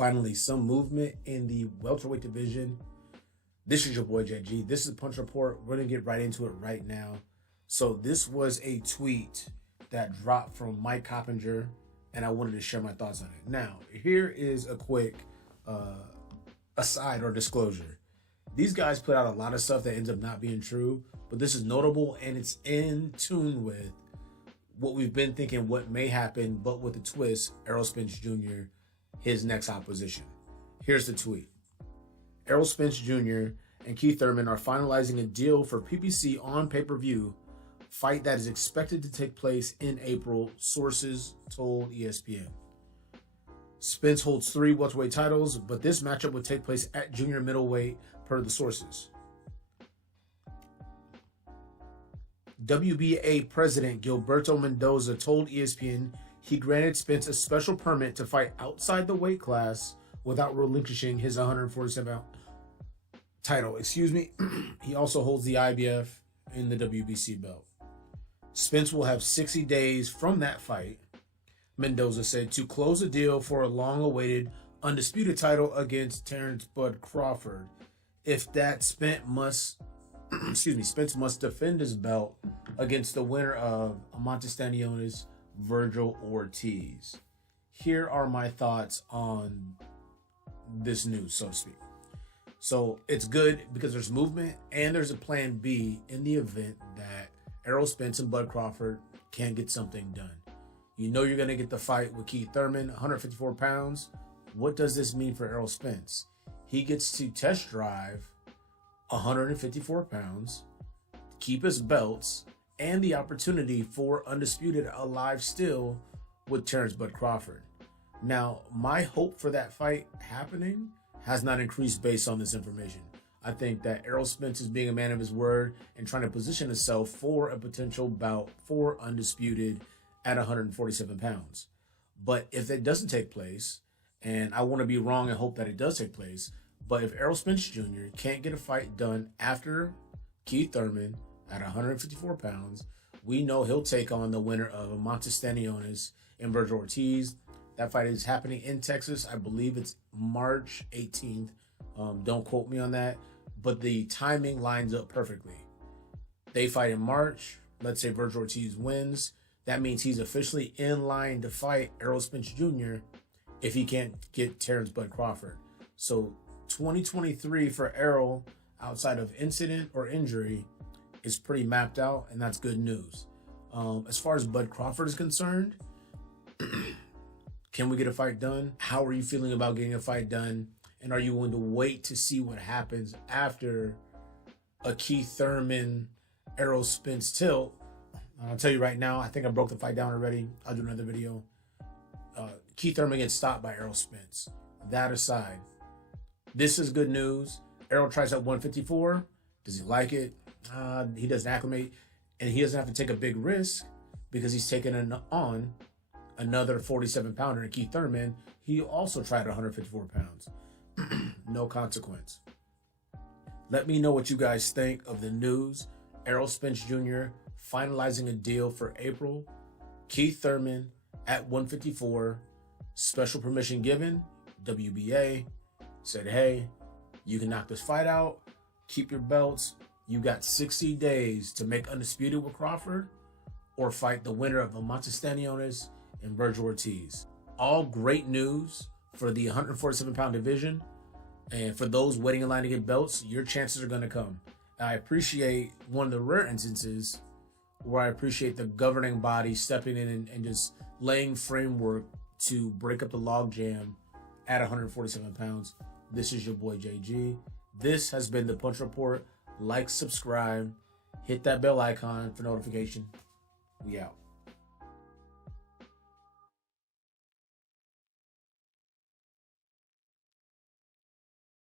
Finally, some movement in the welterweight division. This is your boy JG. This is the Punch Report. We're going to get right into it right now. So this was a tweet that dropped from Mike Coppinger, and I wanted to share my thoughts on it. Now, here is a quick aside or disclosure. These guys put out a lot of stuff that ends up not being true, but this is notable and it's in tune with what we've been thinking, what may happen, but with a twist, Errol Spence Jr., his next opposition. Here's the tweet. Errol Spence Jr. and Keith Thurman are finalizing a deal for PPC on pay-per-view fight that is expected to take place in April, sources told ESPN. Spence holds 3 welterweight titles, but this matchup would take place at junior middleweight per the sources. WBA President Gilberto Mendoza told ESPN he granted Spence a special permit to fight outside the weight class without relinquishing his 147-pound title. He also holds the IBF and the WBC belt. Spence will have 60 days from that fight, Mendoza said, to close a deal for a long-awaited undisputed title against Terrence Bud Crawford. If that, Spence must defend his belt against the winner of Stanionis Virgil Ortiz. Here are my thoughts on this news, so to speak. So it's good because there's movement and there's a plan B in the event that Errol Spence and Bud Crawford can't get something done. You know you're going to get the fight with Keith Thurman, 154 pounds. What does this mean for Errol Spence? He gets to test drive 154 pounds, keep his belts, and the opportunity for undisputed alive still with Terrence Bud Crawford. Now, my hope for that fight happening has not increased based on this information. I think that Errol Spence is being a man of his word and trying to position himself for a potential bout for undisputed at 147 pounds. But if that doesn't take place, and I want to be wrong and hope that it does take place, but if Errol Spence Jr. can't get a fight done after Keith Thurman at 154 pounds, we know he'll take on the winner of Stanionis and Virgil Ortiz. That fight is happening in Texas. I believe it's March 18th. Don't quote me on that, but the timing lines up perfectly. They fight in March. Let's say Virgil Ortiz wins. That means he's officially in line to fight Errol Spence Jr. if he can't get Terrence Bud Crawford. So 2023 for Errol, outside of incident or injury, is pretty mapped out, and that's good news. As far as Bud Crawford is concerned, can we get a fight done? How are you feeling about getting a fight done? And are you willing to wait to see what happens after a Keith Thurman, Errol Spence tilt? I'll tell you right now, I think I broke the fight down already. I'll do another video. Keith Thurman gets stopped by Errol Spence. That aside, this is good news. Errol tries at 154. Does he like it? He doesn't acclimate, and he doesn't have to take a big risk because he's taking on another 47-pounder in Keith Thurman. He also tried 154 pounds. No consequence. Let me know what you guys think of the news. Errol Spence Jr. finalizing a deal for April. Keith Thurman at 154. Special permission given. WBA said, hey, you can knock this fight out. Keep your belts. You got 60 days to make undisputed with Crawford or fight the winner of Stanionis and Virgil Ortiz. All great news for the 147-pound division. And for those waiting in line to get belts, your chances are going to come. I appreciate one of the rare instances where I appreciate the governing body stepping in and just laying framework to break up the logjam at 147 pounds. This is your boy JG. This has been the Punch Report. Like, subscribe, hit that bell icon for notification. We out.